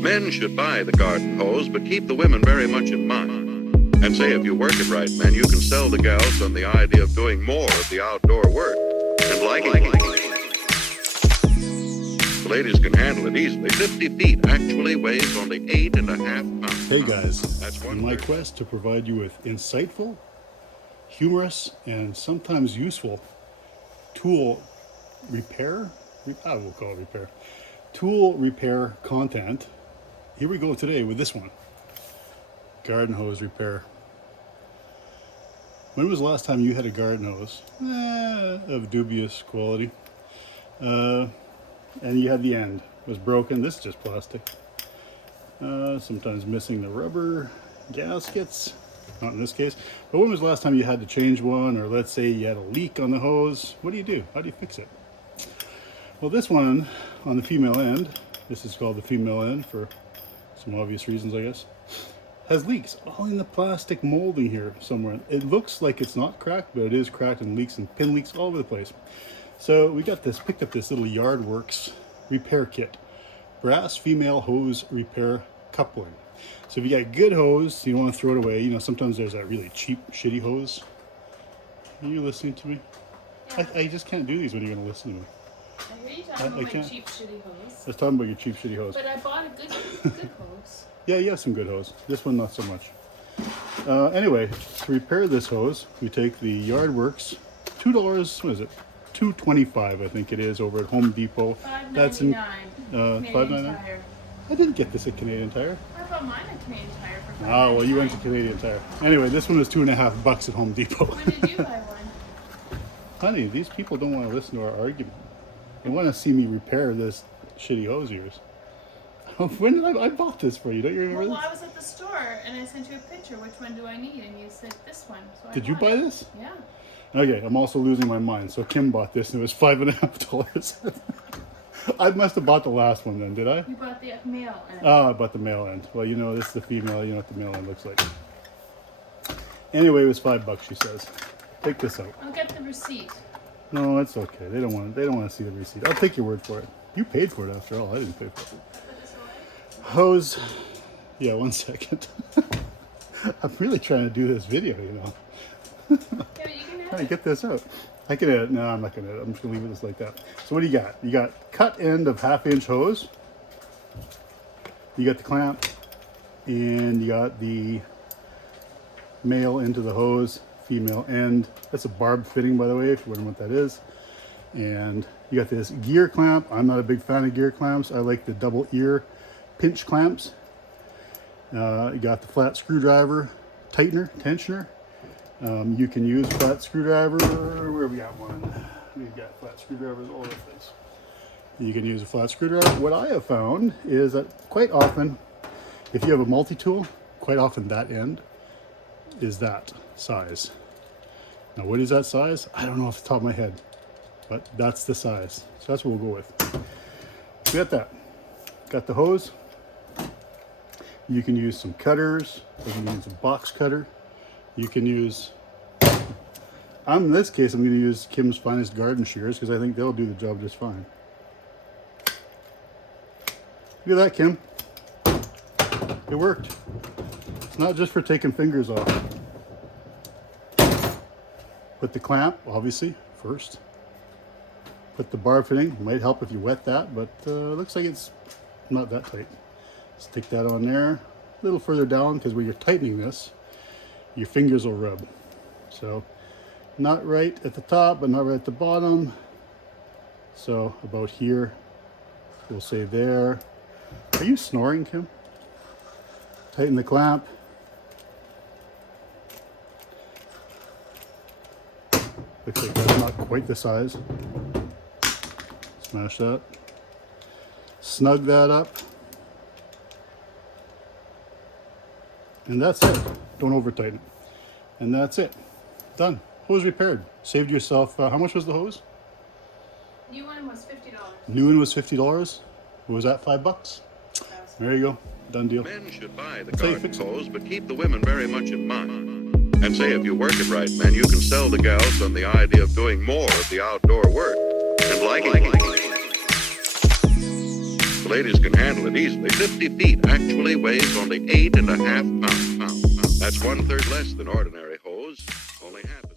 Men should buy the garden hose, but keep the women very much in mind. And say if you work it right, men, you can sell the gals on the idea of doing more of the outdoor work. And liking it. The ladies can handle it easily. 50 feet actually weighs only 8.5 pounds. Hey guys, That's in my quest to provide you with insightful, humorous, and sometimes useful tool repair, I will call it repair, tool repair content, here we go today with this one, garden hose repair. When was the last time you had a garden hose of dubious quality, and you had the end was broken? This is just plastic, sometimes missing the rubber gaskets, not in this case. But when was the last time you had to change one, or let's say you had a leak on the hose? What do? How do you fix it? Well, this one on the female end, this is called the female end for some obvious reasons, I guess, has leaks all in the plastic molding here somewhere. It looks like it's not cracked, but it is cracked, and leaks and pin leaks all over the place. So we got this, picked up this little Yardworks repair kit, brass female hose repair coupling. So if you got good hose, you don't want to throw it away. You know, sometimes there's that really cheap, shitty hose. Are you listening to me? I just can't do these when you're going to listen to me. I hear you talking about my cheap, shitty hose. I was talking about your cheap, shitty hose. But I bought a good hose. Yeah, you have some good hose. This one, not so much. Anyway, to repair this hose, we take the Yardworks, $2, what is it? $2.25, I think it is, over at Home Depot. $5.99. That's in $5.99. Tire. I didn't get this at Canadian Tire. I bought mine at Canadian Tire for $5.99. Oh, well, you went to Canadian Tire. Anyway, this one was $2.50 at Home Depot. When did you buy one? Honey, these people don't want to listen to our argument. They want to see me repair this shitty hose of yours. When did I bought this for you? Don't you remember Well, this? I was at the store and I sent you a picture. Which one do I need? And you said this one. So Did you buy this? Yeah. Okay, I'm also losing my mind. So Kim bought this and it was $5.50. I must have bought the last one then, did I? You bought the male end. Oh, I bought the male end. Well, you know, this is the female. You know what the male end looks like. Anyway, it was $5, she says. Take this out. I'll get the receipt. No, it's okay. They don't want to see the receipt. I'll take your word for it. You paid for it after all. I didn't pay for it. Put this away. Hose. Yeah, 1 second. I'm really trying to do this video, you know. Yeah, but you can Trying have to it. get this out. I can edit. No, I'm not going to edit. I'm just going to leave it just like that. So what do you got? You got cut end of 1/2-inch hose. You got the clamp. And you got the male into the hose, female end. That's a barb fitting, by the way, if you wonder what that is. And you got this gear clamp. I'm not a big fan of gear clamps. I like the double ear pinch clamps. You got the flat screwdriver tensioner. You can use flat screwdriver. Where we got one? We've got flat screwdrivers all over the place. You can use a flat screwdriver. What I have found is that quite often, if you have a multi-tool, quite often that end is that size. Now, what is that size? I don't know off the top of my head, but that's the size. So that's what we'll go with. We got that. Got the hose. You can use some cutters. You can use a box cutter. You can use, in this case, I'm going to use Kim's Finest Garden Shears because I think they'll do the job just fine. Look at that, Kim. It worked. It's not just for taking fingers off. Put the clamp, obviously, first. Put the bar fitting. Might help if you wet that, but looks like it's not that tight. Stick that on there. A little further down, because when you're tightening this, your fingers will rub. So, not right at the top, but not right at the bottom. So, about here. We'll say there. Are you snoring, Kim? Tighten the clamp. Looks like that's not quite the size. Smash that. Snug that up. And that's it. Don't over tighten it. And that's it. Done. Hose repaired. Saved yourself, how much was the hose? New one was $50. New one was $50. What was that, $5? There you go. Done deal. Men should buy the So you garden fix it. hose, but keep the women very much in mind. And say if you work it right, men, you can sell the gals on the idea of doing more of the outdoor work. And liking it. The ladies can handle it easily. 50 feet actually weighs only 8.5 pounds. That's 1/3 less than ordinary hose, only half.